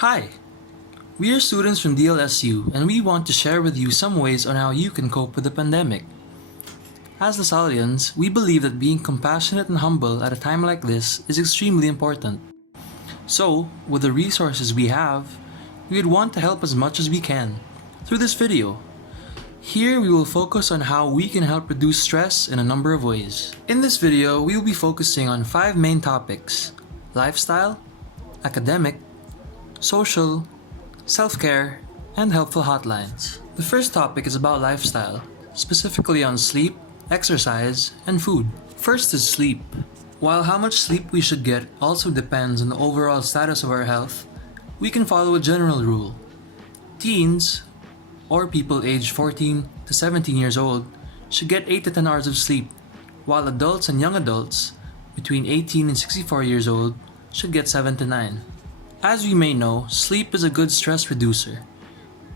Hi! We are students from DLSU and we want to share with you some ways on how you can cope with the pandemic. As Lasallians, we believe that being compassionate and humble at a time like this is extremely important. So, with the resources we have, we would want to help as much as we can through this video. Here we will focus on how we can help reduce stress in a number of ways. In this video, we will be focusing on 5 main topics: lifestyle, academic, social, self-care, and helpful hotlines. The first topic is about lifestyle, specifically on sleep, exercise, and food. First is sleep. While how much sleep we should get also depends on the overall status of our health, we can follow a general rule. Teens, or people aged 14 to 17 years old, should get 8 to 10 hours of sleep, while adults and young adults, between 18 and 64 years old, should get 7 to 9. As we may know, sleep is a good stress reducer.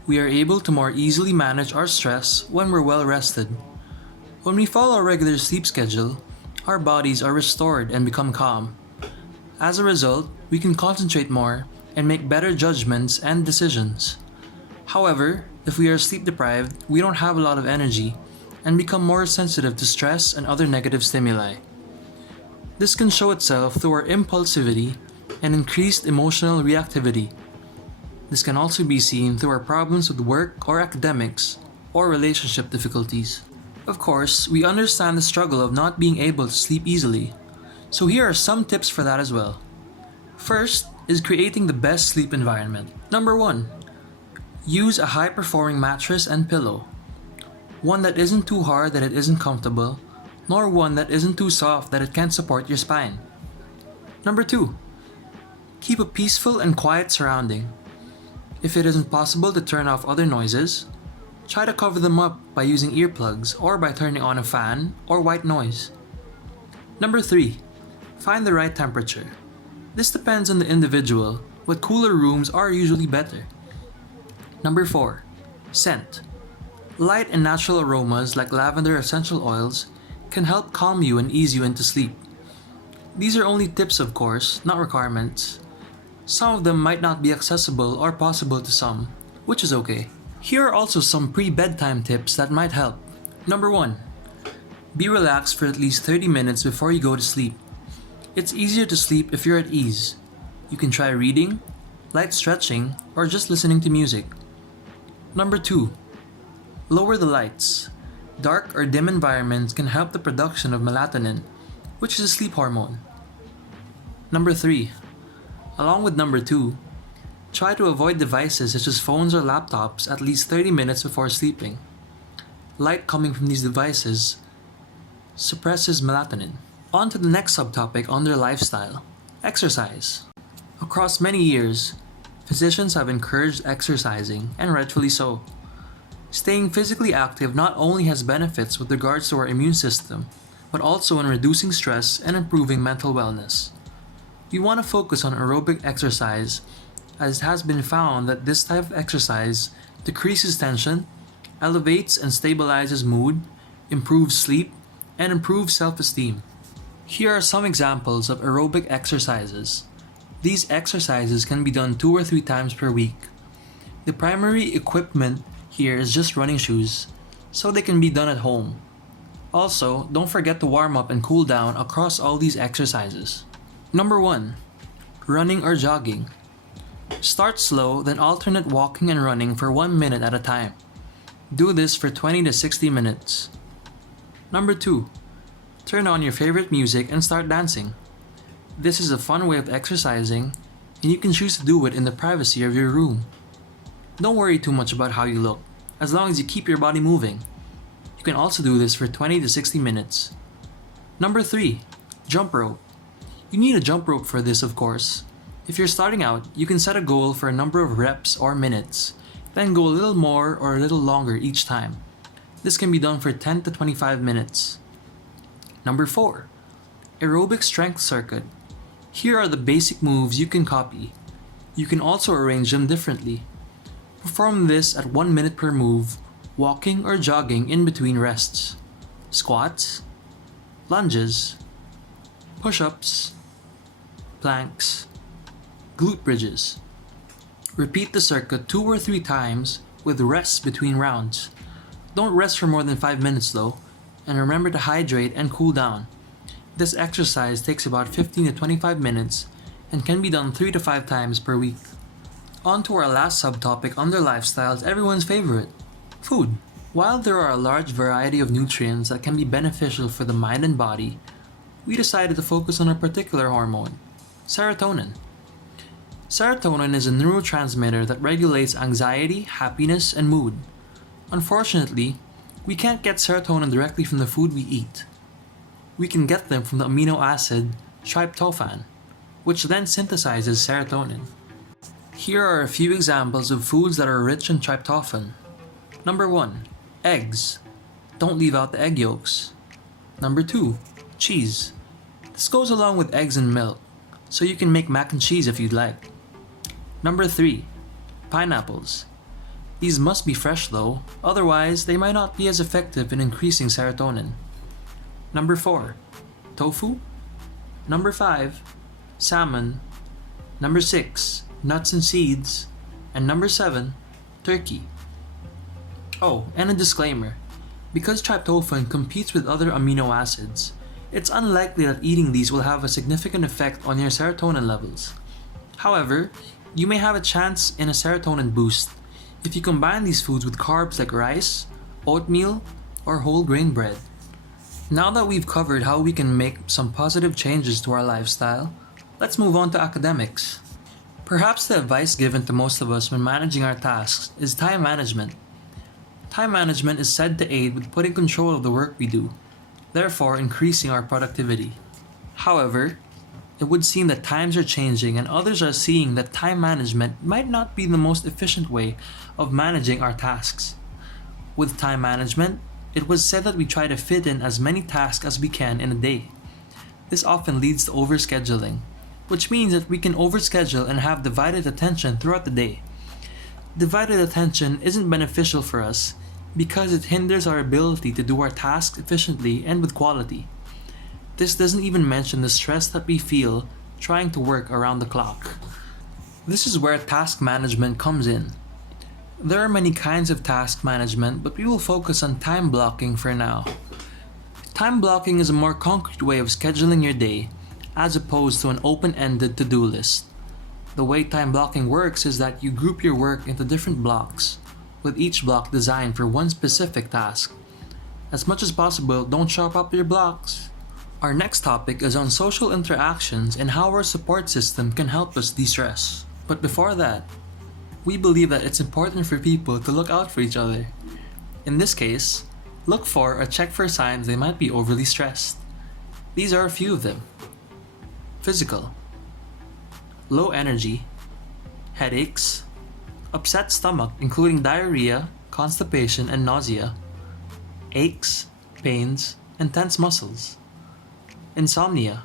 We are able to more easily manage our stress when we're well rested. When we follow a regular sleep schedule, our bodies are restored and become calm. As a result, we can concentrate more and make better judgments and decisions. However, if we are sleep deprived, we don't have a lot of energy and become more sensitive to stress and other negative stimuli. This can show itself through our impulsivity and increased emotional reactivity. This can also be seen through our problems with work or academics or relationship difficulties. Of course, we understand the struggle of not being able to sleep easily, so here are some tips for that as well. First is creating the best sleep environment. Number 1. Use a high-performing mattress and pillow. One that isn't too hard that it isn't comfortable, nor one that isn't too soft that it can't support your spine. Number 2. Keep a peaceful and quiet surrounding. If it isn't possible to turn off other noises, try to cover them up by using earplugs or by turning on a fan or white noise. Number 3. Find the right temperature. This depends on the individual, but cooler rooms are usually better. Number 4. Scent. Light and natural aromas like lavender essential oils can help calm you and ease you into sleep. These are only tips, of course, not requirements. Some of them might not be accessible or possible to some, which is okay. Here are also some pre-bedtime tips that might help. Number 1. Be relaxed for at least 30 minutes before you go to sleep. It's easier to sleep if you're at ease. You can try reading, light stretching, or just listening to music. Number 2. Lower the lights. Dark or dim environments can help the production of melatonin, which is a sleep hormone. Number 3. Along with number 2, try to avoid devices such as phones or laptops at least 30 minutes before sleeping. Light coming from these devices suppresses melatonin. On to the next subtopic under lifestyle, exercise. Across many years, physicians have encouraged exercising, and rightfully so. Staying physically active not only has benefits with regards to our immune system, but also in reducing stress and improving mental wellness. We want to focus on aerobic exercise, as it has been found that this type of exercise decreases tension, elevates and stabilizes mood, improves sleep, and improves self-esteem. Here are some examples of aerobic exercises. These exercises can be done 2 or 3 times per week. The primary equipment here is just running shoes, so they can be done at home. Also, don't forget to warm up and cool down across all these exercises. Number 1. Running or jogging. Start slow, then alternate walking and running for 1 minute at a time. Do this for 20 to 60 minutes. Number 2. Turn on your favorite music and start dancing. This is a fun way of exercising, and you can choose to do it in the privacy of your room. Don't worry too much about how you look, as long as you keep your body moving. You can also do this for 20 to 60 minutes. Number 3. Jump rope. You need a jump rope for this, of course. If you're starting out, you can set a goal for a number of reps or minutes, then go a little more or a little longer each time. This can be done for 10 to 25 minutes. Number 4. Aerobic strength circuit. Here are the basic moves you can copy. You can also arrange them differently. Perform this at 1 minute per move, walking or jogging in between rests. Squats, lunges, push-ups, planks, glute bridges. Repeat the circuit 2 or 3 times with rests between rounds. Don't rest for more than 5 minutes though, and remember to hydrate and cool down. This exercise takes about 15 to 25 minutes and can be done 3 to 5 times per week. On to our last subtopic under lifestyles, everyone's favorite, food. While there are a large variety of nutrients that can be beneficial for the mind and body, we decided to focus on a particular hormone, serotonin. Serotonin is a neurotransmitter that regulates anxiety, happiness, and mood. Unfortunately, we can't get serotonin directly from the food we eat. We can get them from the amino acid tryptophan, which then synthesizes serotonin. Here are a few examples of foods that are rich in tryptophan. Number 1. Eggs. Don't leave out the egg yolks. Number 2. Cheese. This goes along with eggs and milk, so you can make mac and cheese if you'd like. Number 3. Pineapples. These must be fresh though, otherwise they might not be as effective in increasing serotonin. Number 4. Tofu. Number 5. Salmon. Number 6. Nuts and seeds. And number 7. Turkey. Oh, and a disclaimer. Because tryptophan competes with other amino acids, it's unlikely that eating these will have a significant effect on your serotonin levels. However, you may have a chance in a serotonin boost if you combine these foods with carbs like rice, oatmeal, or whole grain bread. Now that we've covered how we can make some positive changes to our lifestyle, let's move on to academics. Perhaps the advice given to most of us when managing our tasks is time management. Time management is said to aid with putting control of the work we do, therefore increasing our productivity. However, it would seem that times are changing and others are seeing that time management might not be the most efficient way of managing our tasks. With time management, it was said that we try to fit in as many tasks as we can in a day. This often leads to overscheduling, which means that we can overschedule and have divided attention throughout the day. Divided attention isn't beneficial for us because it hinders our ability to do our tasks efficiently and with quality. This doesn't even mention the stress that we feel trying to work around the clock. This is where task management comes in. There are many kinds of task management, but we will focus on time blocking for now. Time blocking is a more concrete way of scheduling your day, as opposed to an open-ended to-do list. The way time blocking works is that you group your work into different blocks, with each block designed for one specific task. As much as possible, don't chop up your blocks. Our next topic is on social interactions and how our support system can help us de-stress. But before that, we believe that it's important for people to look out for each other. In this case, look for or check for signs they might be overly stressed. These are a few of them. Physical. Low energy. Headaches. Upset stomach including diarrhea, constipation, and nausea. Aches, pains, and tense muscles. Insomnia.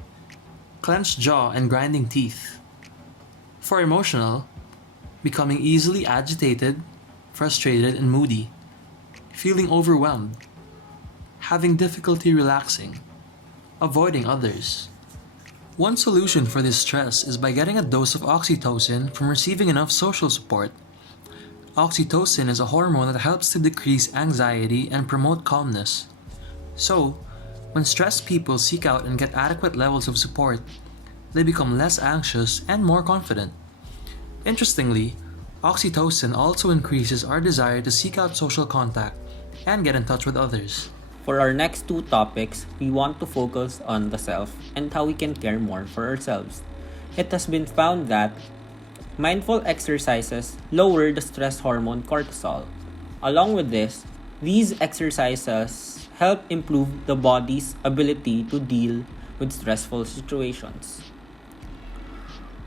Clenched jaw and grinding teeth. For emotional, becoming easily agitated, frustrated, and moody. Feeling overwhelmed. Having difficulty relaxing. Avoiding others. One solution for this stress is by getting a dose of oxytocin from receiving enough social support. Oxytocin is a hormone that helps to decrease anxiety and promote calmness. So, when stressed people seek out and get adequate levels of support, they become less anxious and more confident. Interestingly, oxytocin also increases our desire to seek out social contact and get in touch with others. For our next two topics, we want to focus on the self and how we can care more for ourselves. It has been found that mindful exercises lower the stress hormone cortisol. Along with this, these exercises help improve the body's ability to deal with stressful situations.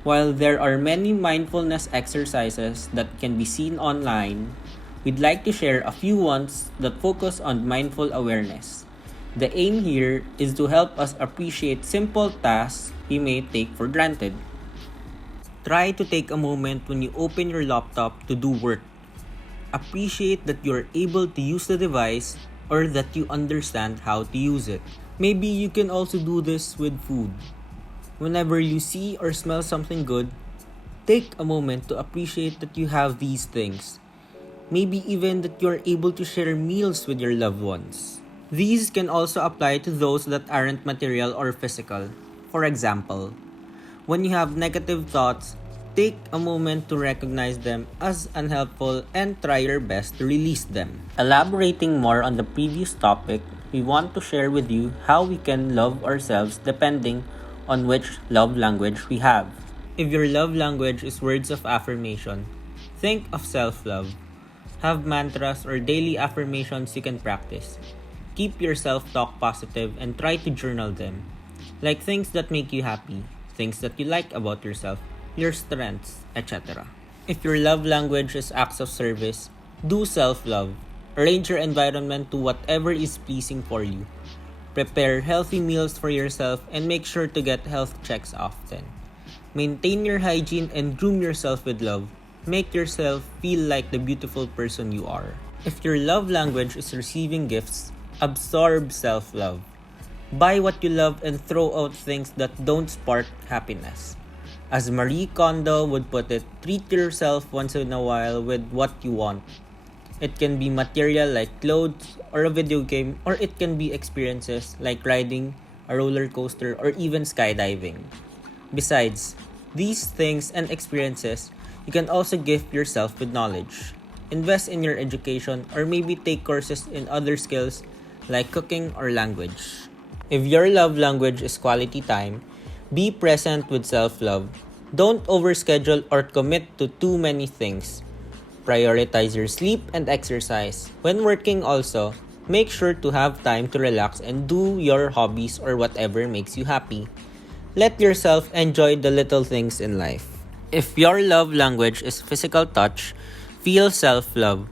While there are many mindfulness exercises that can be seen online, we'd like to share a few ones that focus on mindful awareness. The aim here is to help us appreciate simple tasks we may take for granted. Try to take a moment when you open your laptop to do work. Appreciate that you're able to use the device or that you understand how to use it. Maybe you can also do this with food. Whenever you see or smell something good, Take a moment to appreciate that you have these things. Maybe even that you're able to share meals with your loved ones. These can also apply to those that aren't material or physical. For example, when you have negative thoughts, take a moment to recognize them as unhelpful and try your best to release them. Elaborating more on the previous topic, we want to share with you how we can love ourselves depending on which love language we have. If your love language is words of affirmation, think of self-love. Have mantras or daily affirmations you can practice. Keep your self-talk positive and try to journal them. Like things that make you happy, things that you like about yourself, your strengths, etc. If your love language is acts of service, do self-love. Arrange your environment to whatever is pleasing for you. Prepare healthy meals for yourself and make sure to get health checks often. Maintain your hygiene and groom yourself with love. Make yourself feel like the beautiful person you are. If your love language is receiving gifts, absorb self-love. Buy what you love and throw out things that don't spark happiness. As Marie Kondo would put it, treat yourself once in a while with what you want. It can be material like clothes or a video game, or it can be experiences like riding a roller coaster or even skydiving. Besides these things and experiences, you can also gift yourself with knowledge. Invest in your education or maybe take courses in other skills like cooking or language. If your love language is quality time, be present with self-love. Don't overschedule or commit to too many things. Prioritize your sleep and exercise. When working also, make sure to have time to relax and do your hobbies or whatever makes you happy. Let yourself enjoy the little things in life. If your love language is physical touch, feel self-love.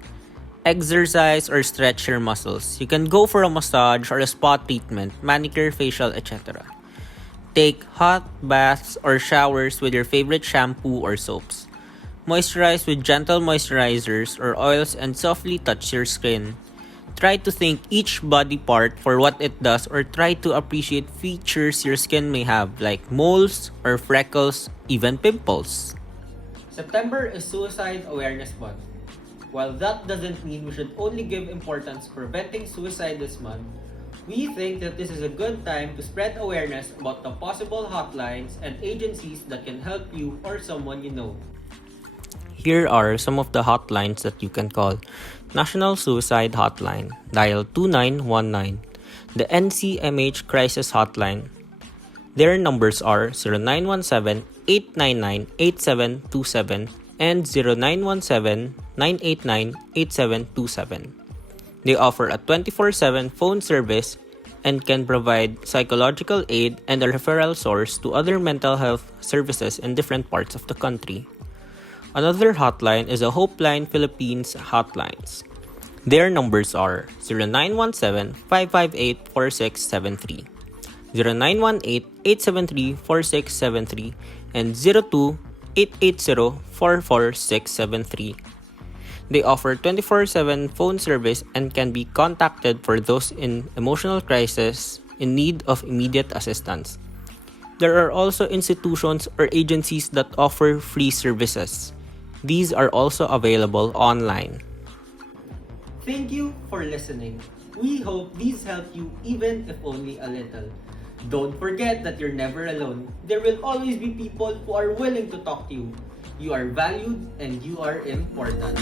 Exercise or stretch your muscles. You can go for a massage or a spa treatment, manicure, facial, etc. Take hot baths or showers with your favorite shampoo or soaps. Moisturize with gentle moisturizers or oils and softly touch your skin. Try to thank each body part for what it does or try to appreciate features your skin may have like moles or freckles, even pimples. September is Suicide Awareness Month. While that doesn't mean we should only give importance to preventing suicide this month, we think that this is a good time to spread awareness about the possible hotlines and agencies that can help you or someone you know. Here are some of the hotlines that you can call. National Suicide Hotline, dial 2919. The NCMH Crisis Hotline. Their numbers are 0917-899-8727 and 0917-989-8727. They offer a 24/7 phone service and can provide psychological aid and a referral source to other mental health services in different parts of the country. Another hotline is a Hopeline Philippines hotlines. Their numbers are 0917-558-4673, 0918-873-4673, and 02-880-44673. They offer 24/7 phone service and can be contacted for those in emotional crisis in need of immediate assistance. There are also institutions or agencies that offer free services. These are also available online. Thank you for listening. We hope these help you even if only a little. Don't forget that you're never alone. There will always be people who are willing to talk to you. You are valued and you are important.